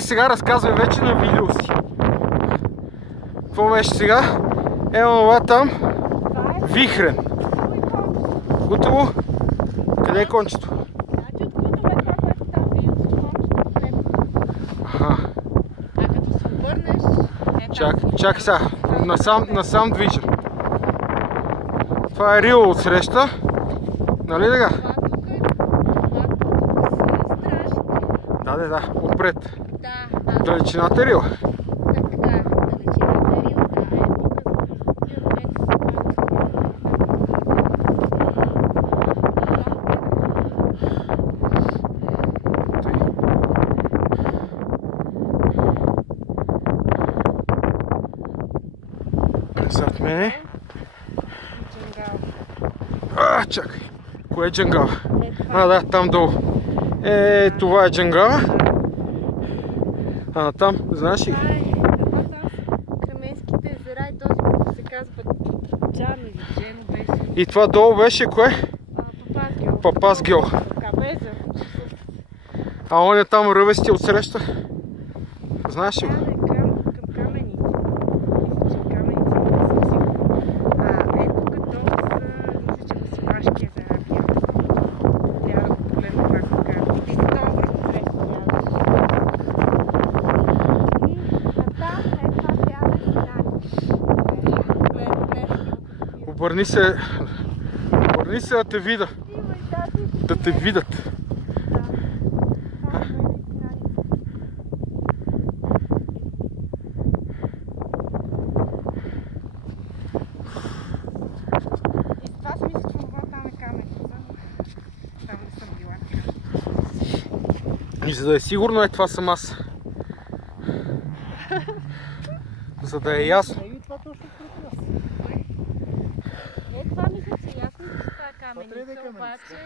Сега разказвай вече на видео си. Какво беше сега? Това там. Вихрен. Готово? Къде е кончето? Чакай сега, насам движа. Това е рило от среща. Нали така? Да, отпред. Далечината е рила. Зад мене. Чакай. Кое е джангала? Да, там долу. Това е джангала. Там, знаеш ли? Това там Кременските езера и този се казва Джано или Джено беше. И това долу беше кое? Папазгьол. А он е там ръвести отсреща. Знаеш ли го? Обърни се да те видя. Да те видят. И за да е сигурно това съм аз. За да е ясно. Това мисля, че ясно, че това камъни, обаче